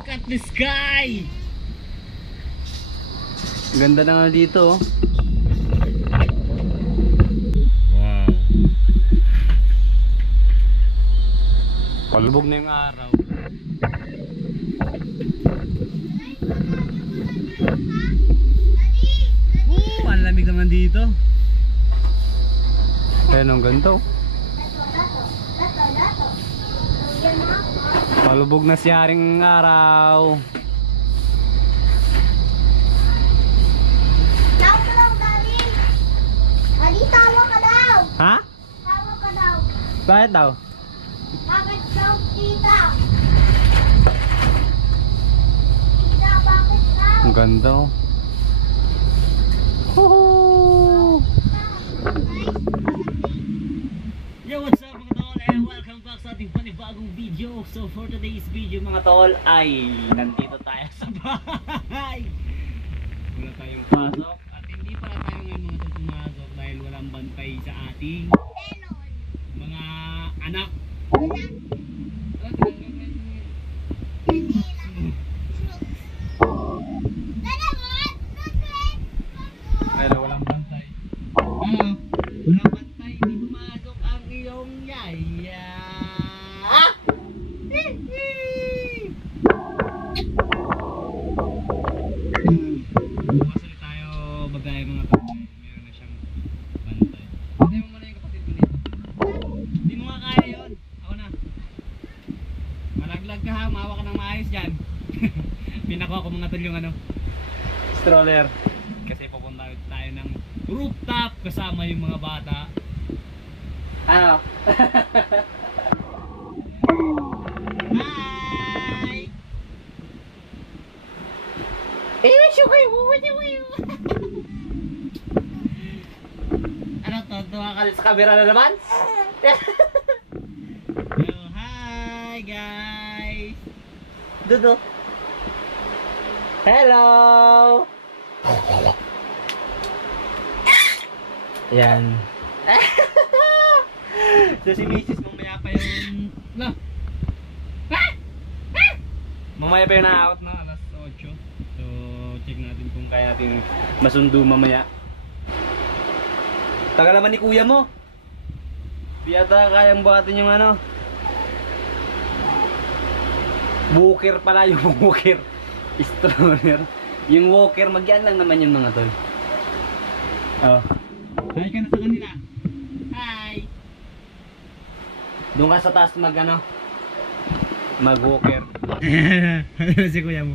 Look at the sky! Ganda na nga dito. Wow. Palubog na yung araw. Ang lamig naman dito. Ayan ang ganito. Palubog na si haring araw. Tawag ka daw, Daddy. Daddy, tawag ka daw. Ha? Tawag ka daw. Bakit daw? Bakit daw, tita? Tita, bakit daw? Ang ganda oh. Yo, what's up mga tol? And welcome back sa ating panibagong video. So for today's video mga tol ay nandito tayo sa bahay. Wala tayong pasok at hindi pala tayo ngayon mga tol pumasok dahil walang bantay sa ating mga anak. Ayun, walang bantay. Walang bantay, hindi pumasok ang iyong yaya. Bukas ulit tayo bagay mga kapatid. Meron na siyang bantay. Bantay mo muna yung kapatid ko dito. Hindi mo nga kaya yun. Ako na. Malaglag ka ha, mahawa ka ng maayos dyan. Pinakuha ko mga tol yung ano, Stroller. kasi pupunta tayo ng rooftop kasama yung mga bata. Ano? Hi! Ano to? Tuwa ka Sa camera na naman? Yo, hi guys! Dudo. Hello! Yan. So si Mrs. mamaya pa yung... No! Mamaya pa yun na-out na. Alas 8. So check natin kung Kaya natin masundo mamaya. Tagal naman ni kuya mo. Di ata kayang buhatin yung ano. Walker pala yung walker. Stroller. Yung walker, magyan lang naman yung mga tol. Oh. hi ka na sa kanila. Hi! Doon ka sa taas mag ano. Mag walker. si kuya mo.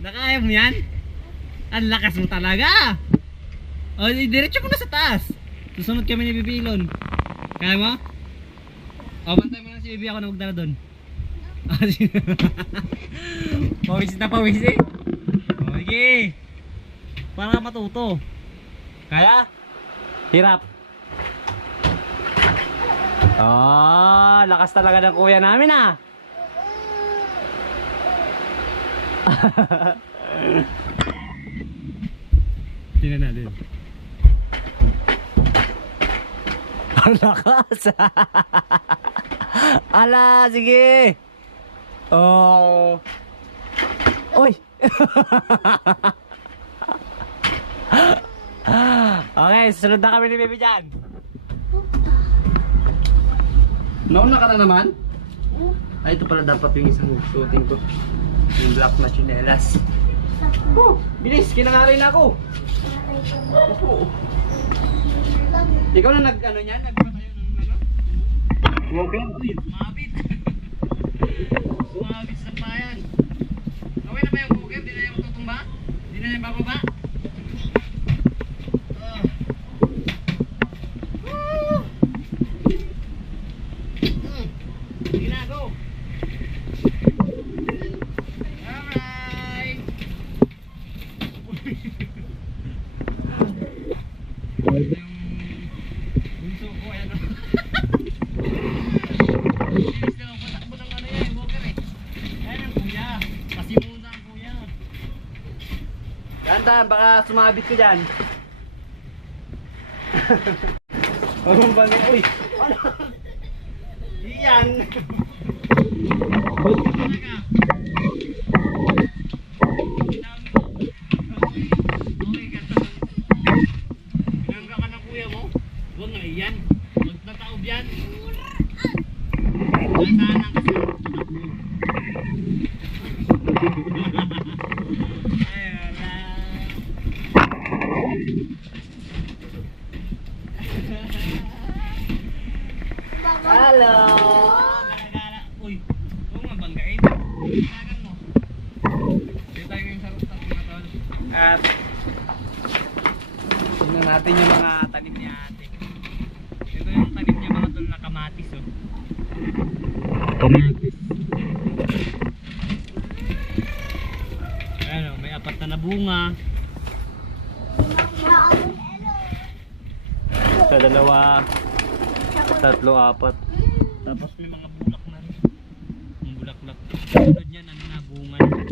Nakaya mo yan? Ang lakas mo talaga! O, diretso mo na sa taas. Susunod kami ni Bibilon. Kaya mo? O, bantay mo na si Bibi, ako na magdala doon. Pawis na pawis eh. O, sige. Para matuto. Kaya? Hirap. Oh, lakas talaga ng kuya namin ah. Tingnan natin. Ang lakas. Ala, sige. Oh. Oy. Okay, susunod na kami ni Baby dyan. Nauna ka na naman? Ay, ito pala dapat yung isang shooting ko. Yung black na chinelas. Oh, bilis, kinangarin ako. Opo. Ikaw na nag-ano niyan? Nagpa tayo ng ano? Okay, Mabit. Mabit sa bayan. Okay na ba yung bukid? Di na yung tutumba? Di na yung bababa? Sige na, go! Alright! Ito yung bunso ko, ayan o. Bilis lang ang patakbo ng ano yan, walker eh. Ayan ang kuya. Pasimusa ang kuya. Ganda, baka sumabit ko dyan. Huwag mong bangin. Uy! Ano? Iyan. Okay, ganito. Pinangga ka ng kuya mo? Huwag nga iyan. Huwag nataob yan. Dahan-dahan kasi ang tutok mo. Ay, wala. Hello! Gala-gala. Uy, huwag mabanggain. Kailangan mo. Dito tayo ngayon sa rooftop mga tol. At tingnan natin yung mga tanim ni ate. Ito yung tanim niya mga tol na kamatis oh. Kamatis. Ayan oh, may apat na bunga. Sa dalawa. Tatlo, apat. Tapos may mga bulak na rin. Ang bulaklak. Tulad yan, ano na, bunga na.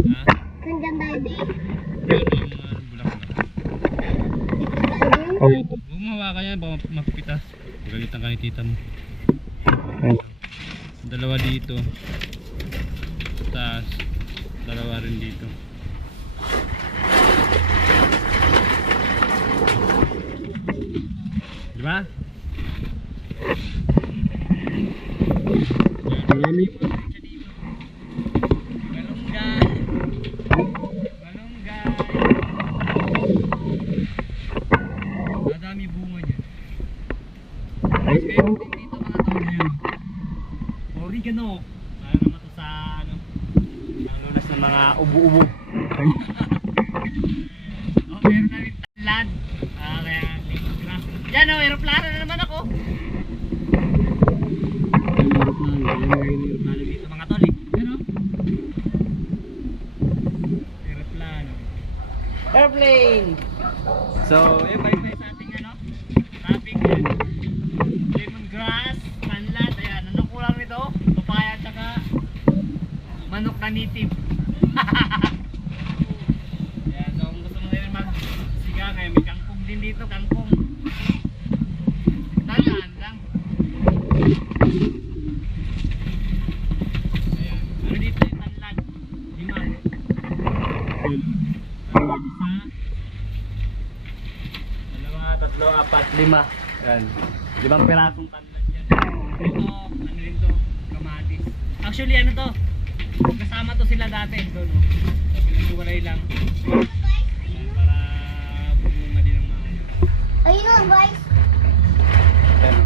Ha? Nandiyan daddy. Yan yung mga bulaklak. Gumawa ka yan, baka mapitas. Galitan ka ni tita mo. Dalawa dito. Tapos, dalawa rin dito. Diba? Marami pa siya dito. Galunggay. Galunggay. Madami bunga niya. Guys, meron din dito mga tao niya. Oregano. Para naman to sa ano, ang lunas ng mga ubo-ubo. Oh, meron na rin tanlad. Kaya lemongrass. Yan o, aeroplano na naman ako. Aeroplano dito mga tol eh. Yan o. Aeroplano. Airplane! So, yun balik tayo sa ating ano, topic yan. Lemongrass, tanlad, ayan. Anong kulang nito? Papaya at saka manok na native. Ayan, so kung gusto mo rin magsiga ngayon, may kangkong din dito, kangkong. Talaan lang. Ayan, ano dito yung tanlad? 5. 1, 2, 3, 4, 5. 5. Yan. 5 pirasong tanlad yan. Ito, ano rin to? Kamatis. Actually, ano to? Kasama to sila dati. Doon, no? So, pinagsuwalay lang. Ayan, para bumunga din ng mga. Ayun o, guys. Ayan.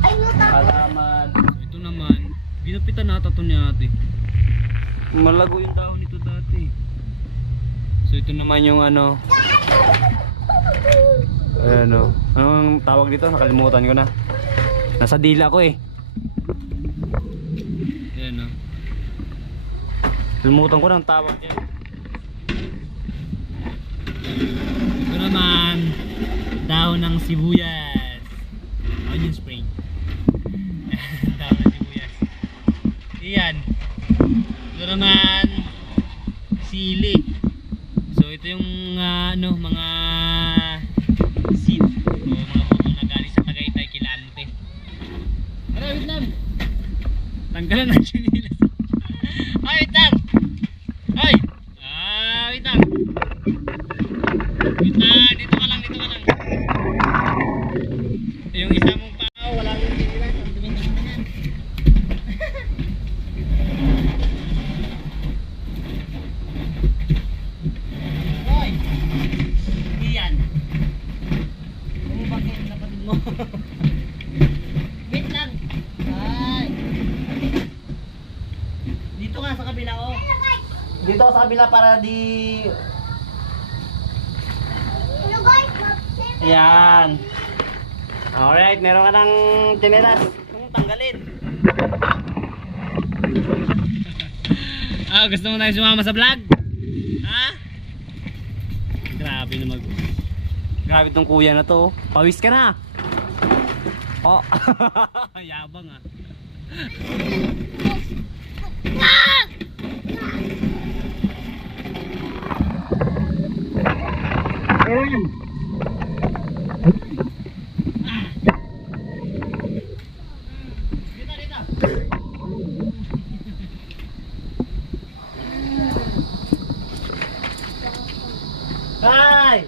Ayun o, tapos. Halaman. Ito naman, ginupitan nata to ni ate. Malago yung dahon nito dati. So ito naman yung ano. Ayan o. Anong tawag dito? Nakalimutan ko na. Nasa dila ko eh. Ayan o. Kalimutan ko na ang tawag dyan. Ito naman, dahon ng sibuyas. Onion spring. Dahon ng sibuyas. Iyan. Ito naman, sili. So ito yung ano, mga seed o mga buto na galing sa Tagaytay Kilante. Ano, wait lang. Tanggalan ng chinilas. Ay, wait lang. Ay! Wait lang. Wait lang, dito ka lang, dito ka lang. Yung isa mong pao, wala yung chinilas. Ang dumi-dumi na yan. Hoy! Iyan. Bakit napatid mo? Wait lang. Ay. Dito nga sa kabila oh. Dito sa kabila para di. Ano, guys? Ayan. Alright, meron ka ng chinelas. Tanggalin. Gusto mo tayo sumama sa vlog? Ha? Grabe na Grabe tong kuya na to. Pawis ka na. Oh. Yabang ah. Tay!